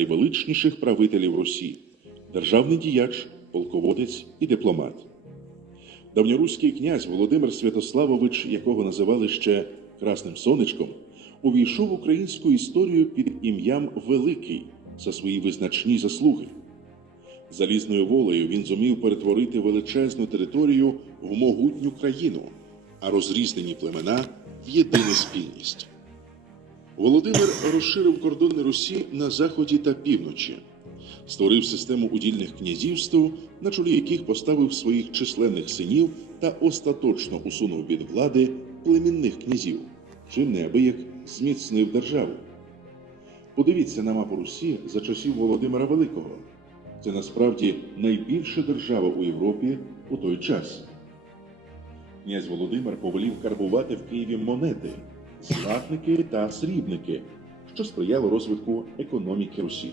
найвеличніших правителів Русі, державний діяч, полководець і дипломат. Давньоруський князь Володимир Святославович, якого називали ще Красним Сонечком, увійшов в українську історію під ім'ям Великий за свої визначні заслуги. Залізною волею він зумів перетворити величезну територію в могутню країну, а розрізнені племена в єдину спільність. Володимир розширив кордони Русі на заході та півночі, створив систему удільних князівств, на чолі яких поставив своїх численних синів та остаточно усунув від влади племінних князів, чим неабияк зміцнив державу. Подивіться на мапу Русі за часів Володимира Великого. Це насправді найбільша держава у Європі у той час. Князь Володимир повелів карбувати в Києві монети, златники та срібники, що сприяло розвитку економіки Русі.